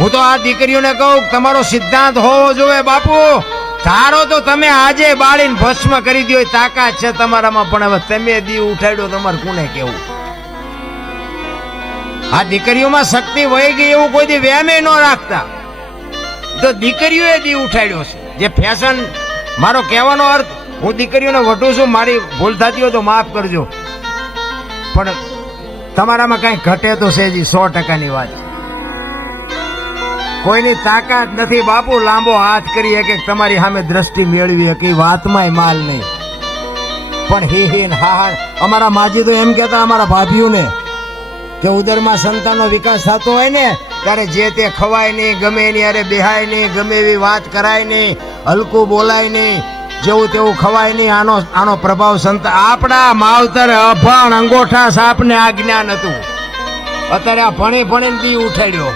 હું તો આ દીકરીઓને કહું તમારો સિદ્ધાંત હોવો જોઈએ બાપુ. ધારો તો તમે આજે બાળીને ભસ્મ કરી દો તાકાત છે તમારામાં, પણ હવે તમે દી ઉઠાડ્યો તમારે કોને કેવું? આ દીકરીઓમાં શક્તિ વહી ગઈ એવું કોઈ દી વ્યામે ન રાખતા. તો દીકરીઓએ દી ઉઠાડ્યો છે જે ફેશન. મારો કહેવાનો અર્થ, હું દીકરીઓને વઢું છું, મારી ભૂલ થતી હોય તો માફ કરજો, પણ તમારામાં કઈ ઘટે તો છે જી 100%ની વાત. કોઈની તાકાત નથી બાપુ લાંબો હાથ કરી શકે તમારી સામે દ્રષ્ટિ મેળવી શકે, વાતમાંય માલ નહીં. પણ હી ને હા, અમારા માજી તો એમ કહેતા અમારા ભાભીઓને કે ઉદરમાં સંતાનનો વિકાસ થતો હોય ને ત્યારે જે તે ખવાય નહીં, ગમે એની અરે બેહાય નહીં, ગમે એવી વાત કરાય નહીં, હલકું બોલાય નહીં, જેવું તેવું ખવાય નહીં. આનો પ્રભાવ સંતાન. આપણા માવતર અભણ અંગોઠા સાપને આ જ્ઞાન હતું. અત્યારે આ ભણી ભણીને દી ઉઠાડ્યો.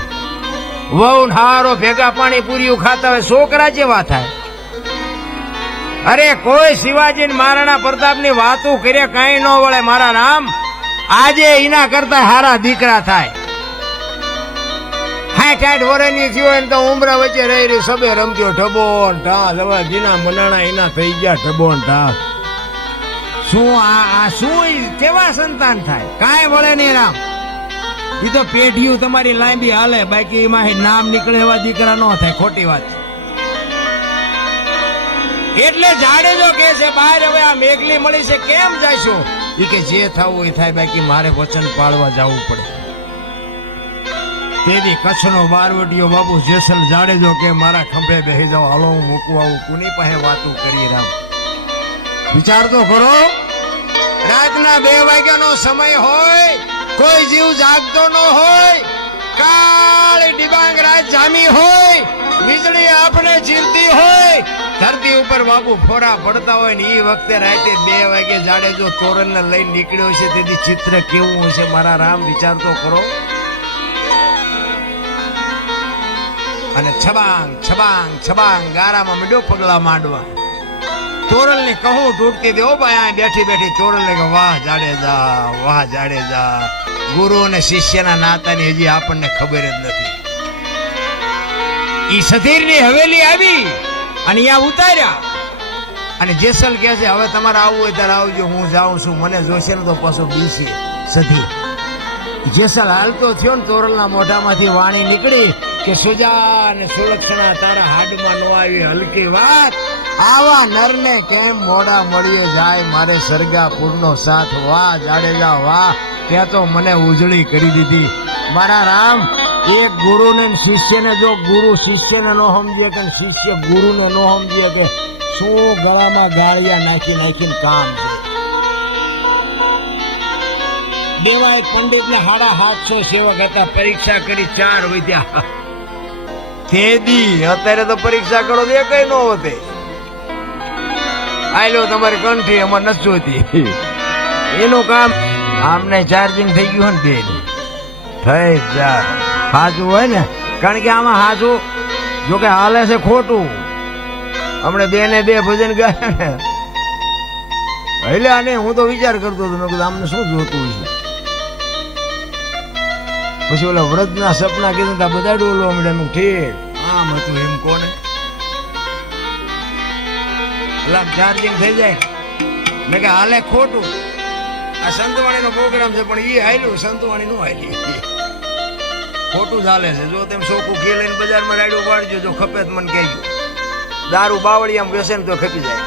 વહુ હારો ભેગા પાણી પૂરીઓ ખાતા હોય, છોકરા જેવા થાય. અરે કોઈ શિવાજી મહારાણા પ્રતાપ ની વાતો કરે કઈ ન વળે મારા રામ. આજે એના કરતા હારા દીકરા થાય. 60 વર્ષની થયો ને તો ઉમરા વચ્ચે રહી રહ્યું સબે રમજો ઢબો ઢાસ. હવે જીના મનાણા એના થઈ ગયા ઢબો ઢાસ. શું આ શું કેવા સંતાન થાય? કાંઈ વળે નહીં રામ. એ તો પેઢીયું તમારી લાંબી હાલે, બાકી એમાં નામ નીકળે એવા દીકરા ન થાય. ખોટી વાત. એટલે જાડેજો કે છે બહાર હવે આ મેઘલી મળી છે કેમ જાયશો? એ કે જે થવું એ થાય, બાકી મારે વચન પાળવા જવું પડે. તેથી કચ્છનો બારવટીયો બાપુ જેસલ જાડેજો કે મારા ખંભે બેસી જાવ, હાલો હું મૂકું આવું. કોની પાસે વાતું કરી રામ? વિચાર તો કરો. રાતના 2 વાગ્યાનો સમય હોય, કોઈ જીવ જાગતો ન હોય, કાળી ડિબાંગ રાત જામી હોય, વીજળી આપણે જીલતી હોય, ધરતી ઉપર બાપુ ફોરા પડતા હોય ને એ વખતે રાતે 2 વાગે જાડેજો તોરણને લઈને નીકળ્યો છે. તેથી ચિત્ર કેવું હશે મારા રામ? વિચાર તો કરો. અને છબાંગ છબાંગ છબાંગ ગારામાં મીડો પગલા માંડવા. તોરલ ની કહું તૂટતી દે. ઓ ભાઈ આ બેઠી બેઠી તોરલ ને કે વાહ જાડેજા, વાહ જાડેજા. ગુરુ અને શિષ્યના નાતાની હજી આપણને ખબર જ નથી. ઈ સધીરની હવેલી આવી અને અહીંયા ઉતાર્યા. અને જેસલ કહે છે હવે તમારે આવવું હોય ત્યારે આવજો, હું જાઉં છું, મને જોશે ને તો પાછો બીસી સધી. જેસલ હાલતો થયો ને તોરલના મોઢામાંથી વાણી નીકળી કે સુજા ને સુલક્ષણા તારા હાડમાં નો આવી હલકી વાત. આવા નરને કેમ મોડા મળીએ જાય, મારે સરગાપુરનો સાથ. વાહ જાડેજા વાહ, ત્યાં તો મને ઉજળી કરી દીધી મારા રામ. એક ગુરુને શિષ્યને, જો ગુરુ શિષ્યને ન સમજીએ કે શિષ્ય ગુરુને ન સમજીએ કે શું ગળામાં ગાળિયા નાખી નાખીને કામ છે. દેવાય પંડિત ને 750 સેવક હતા, પરીક્ષા કરી 4 વધ્યા. તેદી અત્યારે તો પરીક્ષા કરો તો કઈ ન હોતે. આયલો તમારી કંઠી અમાર નથી જોતી. એનું કામ આમને ચાર્જિંગ થઈ ગયું ને બે થઈ જા હાજુ હોય ને, કારણ કે આમાં હાજુ જો કે હાલે છે ખોટું. હમણે 2 ને 2 ભજન ગાયા ને એટલે આને હું તો વિચાર કરતો હતો, મેં કીધું આમને શું જોતું છે. પછી ઓલા વ્રતના સપના કીધું તા બધા ડોલો હમણે એમ ઠીક આમ હતું એમ કોને ચાર્જિંગ થઈ જાય. મેં કે હાલે ખોટું. આ સંતવાણીનો પ્રોગ્રામ છે પણ એ હાલ્યું, સંતવાણી નું હાલી. ખોટું ચાલે છે. જો તેમ સોકું ઘી લઈને બજારમાં રાડ્યું પાડજો, જો ખપે તો મને કહેજો. દારૂ બાવળી આમ બેસે ને તો ખપી જાય.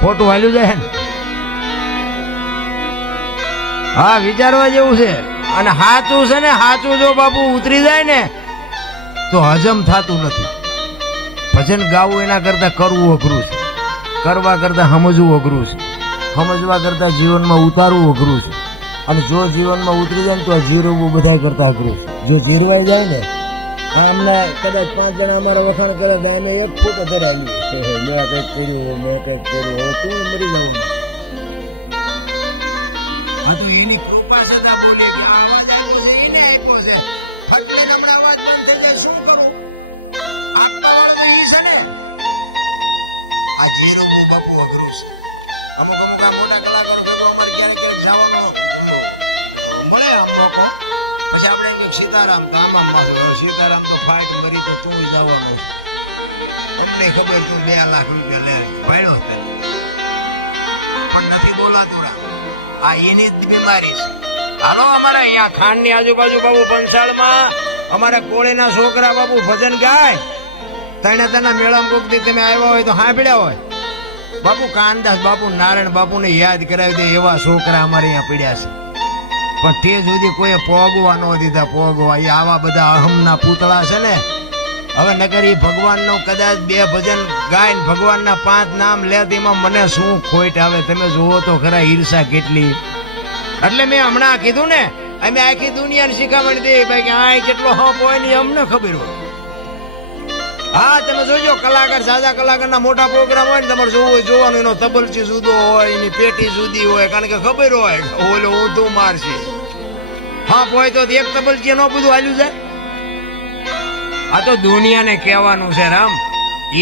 ખોટું હાલ્યું જાય ને. હા વિચારવા જેવું છે. અને સાચું છે ને, સાચું જો બાપુ ઉતરી જાય ને તો હજમ થતું નથી. ભજન ગાવું એના કરતા કરવું અઘરું છે, કરવા કરતા સમજવું અઘરું છે, સમજવા કરતા જીવનમાં ઉતારવું અઘરું છે. અને જો જીવનમાં ઉતરી જાય ને તો જીરવવું બધા કરતા અઘરું છે. જો જીરવાઈ જાય ને, આમને કદાચ 5 જણા અમારા વખાણ કરે તો એને 1 ફૂટ ધરાવી મેં કંઈક કર્યું, મેં કંઈક કર્યું, હવે તું મરી જવું. હા તો એની કૃપા સદા બોલે કે આ અવાજ આવ્યો છે એને આપ્યો છે. ફટલે હમણાં અવાજ બંધ થઈ જાય શું કરું? આપવા વાળો તો ઈ છે ને. આ જીરવવું બાપુ અઘરું છે. અમુક આ મોટા કલાકારો ભેગો અમારે ક્યારેક જવાનો મળે આમ મોકો, પછી આપણે સીતારામ તો આમાં માથું સીતારામ તો ફાઈટ મરી તો તું જવાનો અમને ખબર તું 2 લાખ રૂપિયા લે ભણ્યો પણ નથી બોલાતું આ એની જ બીમારી છે. હાલો અમારે અહીંયા ખાંડની આજુબાજુ બાબુ પંચાળમાં અમારા કોળીના છોકરા બાબુ ભજન ગાય તણા મેળામાં કોક દી તમે આવ્યા હોય તો સાંભળ્યા હોય બાપુ કાનદાસ બાપુ નારાયણ બાપુને યાદ કરાવી દે એવા છોકરા અમારે અહીંયા પીડ્યા છે પણ તે સુધી કોઈ પોગવા ન દીધા પોગવા એ આવા બધા અહમના પૂતળા છે ને હવે નગર ઈ ભગવાનનો કદાચ 2 ભજન ગાય ને ભગવાનના 5 નામ લે તેમાં મને શું ખોટ આવે તમે જુઓ તો ખરા ઈર્ષા કેટલી. એટલે મેં હમણાં કીધું ને અમે આખી દુનિયાને શીખામણ દે ભાઈ કે આ કેટલો હપ હોય ને અમને ખબર હોય. હા તમે જોજો કલાકાર સાજા કલાકારના મોટા પ્રોગ્રામ હોય ને તમારે જોવાનું એનો તબલચી જુદો હોય એની પેટી જુદી હોય કારણ કે ખબર હોય ઓલો ઊંધું મારશે હા હોય તો એક તબલચી નો બધું હાલ્યું જાય. આ તો દુનિયાને કહેવાનું છે રામ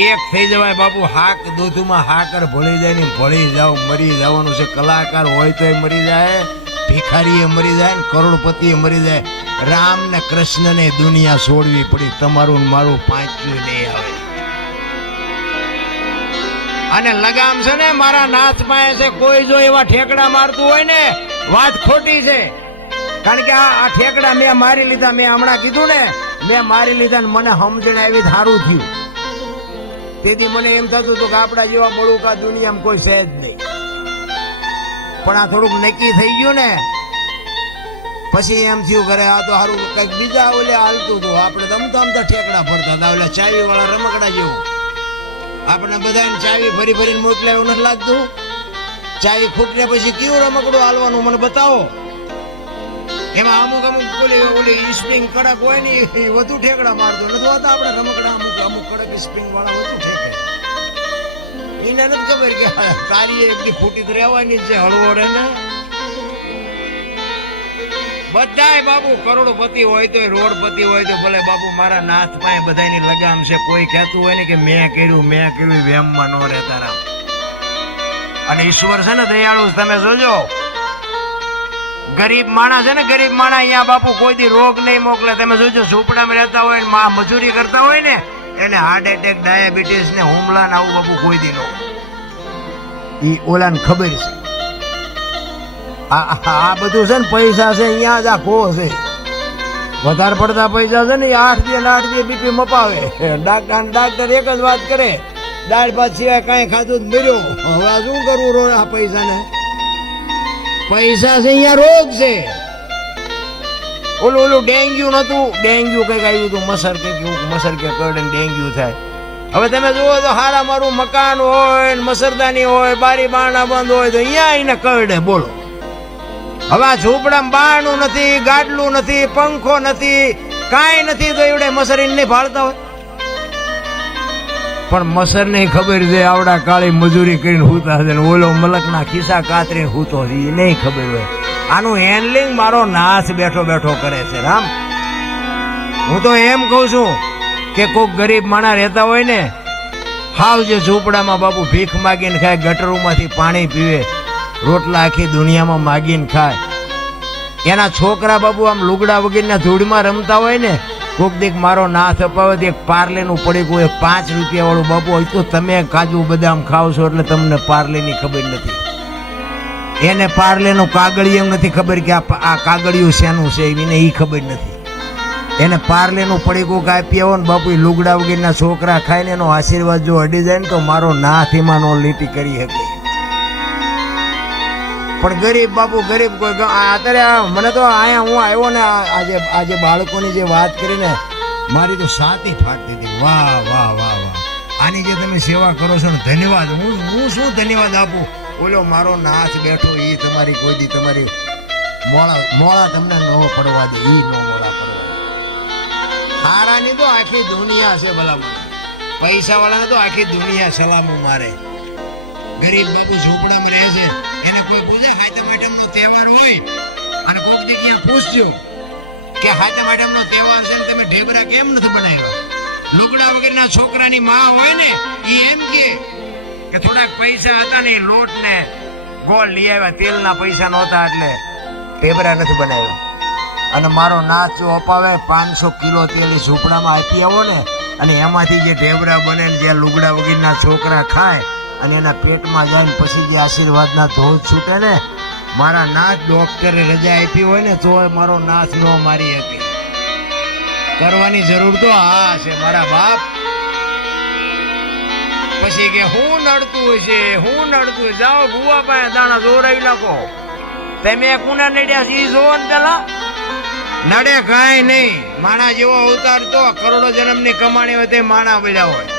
એક થઈ જવાય બાપુ હાક દૂધમાં હાકર ભળી જાય ને ભળી જાવ મરી જવાનું છે. કલાકાર હોય તો મરી જાય ભિખારી મરી જાય ને કરોડપતિ મરી જાય. રામ ને કૃષ્ણ ને દુનિયા છોડવી પડી તમારું મારું પાંચ્યું નહીં આવે. અને લગામ છે ને મારા નાથ પાસે છે કોઈ જો એવા ઠેકડા મારતું હોય ને વાત ખોટી છે કારણ કે આ ઠેકડા મેં મારી લીધા મેં હમણાં કીધું ને મેં મારી લીધા ને મને સમજણ આવી સારું થયું. તેથી મને એમ થતું હતું કે આપણા જેવા બળુકા દુનિયામાં કોઈ છે જ નહીં પણ આ થોડુંક નક્કી થઈ ગયું ને પછી એમ થયું ઘરે આ તો સારું કઈક બીજા ઓલે હાલતું હતું આપણે તમતા ઠેકડા ફરતા હતા ઓલે ચાવી વાળા રમકડા જેવું આપણે બધાને ચાવી ભરી ભરીને મોકલ્યા એવું નથી લાગતું. ચાવી ખૂટને પછી કેવું રમકડું હાલવાનું મને બતાવો. એમાં અમુક ઓલી સ્પ્રિંગ કડક હોય ને એ વધુ ઠેકડા મારતો નથી હોતા આપણે રમકડા અમુક કડક સ્પ્રિંગ વાળા વધુ ઠેકે એને નથી ખબર કે તારી એકલી ફૂટી તો રહેવાની છે હળવો રહે ને. બધાય બાપુ કરોડપતિ હોય તો રોડપતિ હોય તો ભલે બાપુ મારા નાથ પાસે બધાની લગામ છે. કોઈ કહેતું હોય ને કે મેં કર્યું વેમમાં ન રહેતા રામ. અને ઈશ્વર છે ને દયાળુ તમે જોજો ગરીબ માણસ છે ને ગરીબ માણસ અહીંયા બાપુ કોઈ દી રોગ નહીં મોકલે. તમે જોજો ઝૂંપડામાં રહેતા હોય ને મજૂરી કરતા હોય ને એને હાર્ટ એટેક ડાયાબિટીસ ને હુમલા ને આવું બાપુ કોઈ દી નો ઈ ઓલાને ખબર છે. આ બધું છે ને પૈસા છે અહીંયા જ આ ખો છે વધારે પડતા પૈસા છે ને 8 દી બીપી મપાવે. ડાક્ટર એક જ વાત કરે દાળ ભાત સિવાય કાંઈ ખાધું જ મર્યો. હવે શું કરવું રો આ પૈસાને પૈસા છે અહીંયા રોગ છે. ઓલું ડેન્ગ્યુ નતું ડેન્ગ્યુ કઈક આવ્યું હતું મસર કે કરડે ડેન્ગ્યુ થાય. હવે તમે જુઓ તો હારા મારું મકાન હોય મસરદાની હોય બારી બારણા બંધ હોય તો અહીંયા એને કરડે બોલો. હવે આ ઝૂંપડામાં બારણું નથી ગાડલું નથી પંખો નથી કાંઈ નથી તો એવડે મસરીને નહીં ભાળતા હોય. પણ મસર ને ખબર છે આવડા કાળી મજૂરી કરીને હૂતા છે ને ઓલો મલકના ખિસ્સા કાતરીને હૂતો છે એ નહીં ખબર હોય. આનું હેન્ડલિંગ મારો નાશ બેઠો કરે છે રામ. હું તો એમ કહું છું કે કોઈક ગરીબ માણસ રહેતા હોય ને હાવ જે ઝૂંપડામાં બાપુ ભીખ માગીને ખાય ગટરોમાંથી પાણી પીવે રોટલા આખી દુનિયામાં માગીને ખાય એના છોકરા બાપુ આમ લુગડા વગેરેના ધૂળમાં રમતા હોય ને કોક દીક મારો નાથ અપાવે એક પાર્લેનું પડીકું 5 રૂપિયા વાળું બાપુ હોય તો તમે કાજુ બદામ ખાવ છો એટલે તમને પાર્લેની ખબર નથી. એને પાર્લેનું કાગળિયું નથી ખબર કે આ કાગળિયું શેનું છે એને એ ખબર નથી. એને પાર્લેનું પડીકું કાપી આવો ને બાપુ લુગડા વગેરેના છોકરા ખાય ને એનો આશીર્વાદ જો અડી જાય ને તો મારો નાથ એમાં નો લીટી કરી શકે. પણ ગરીબ બાપુ ગરીબ કોઈ અત્યારે મને તો અહીંયા હું આવ્યો ને આજે બાળકોની જે વાત કરીને મારી તો સાતી ફાટતી હતી. વાહ વાહ વાહ વાહ આની જે તમે સેવા કરો છો ને ધન્યવાદ. હું શું ધન્યવાદ આપું. ઓલો મારો નાથ બેઠો એ તમારી કોઈ દી તમારી મોળા તમને ન પડવા દે એ નો મોળા પડવા દે. હારાની તો આખી દુનિયા છે ભલામણ પૈસા વાળાને તો આખી દુનિયા સલામો મારે. ગરીબ બાપુ ઝૂંપડામાં રહે છે એને કોઈ બોલે હાથે મેડમનો તહેવાર હોય અને કોઈક જગ્યા પૂછજો કે હાથે મેડમનો તહેવાર છે ને તમે ઢેબરા કેમ નથી બનાવ્યા. લુગડા વગરના છોકરાની માં હોય ને એ એમ કે થોડાક પૈસા હતા ને લોટ ને ગોળ લઈ આવ્યા તેલના પૈસા નહોતા એટલે ઢેબરા નથી બનાવ્યા. અને મારો નાચ જો અપાવે 500 કિલો તેલ ઈ ઝૂંપડામાં આપી આવો ને, અને એમાંથી જે ઢેબરા બને ને જે લુગડા વગરના છોકરા ખાય અને એના પેટમાં જાય ને પછી જે આશીર્વાદના ધોધ છૂટે ને, મારા નાચ ડોક્ટરે રજા આપી હોય ને તો મારો નાચ ન મારી શકે. કરવાની જરૂર તો હા છે મારા બાપ. પછી કે હું નડતું હશે, હું નડતું હશે. જાઓ ભુવા પાસે દાણા જોરાવી નાખો. તમે કુના નડ્યા છે ઈ જોવો ને પેલા. નડે કાંઈ નહીં. માણા જેવો અવતાર તો કરોડો જન્મની કમાણી હોય તે માણા મળ્યા હોય.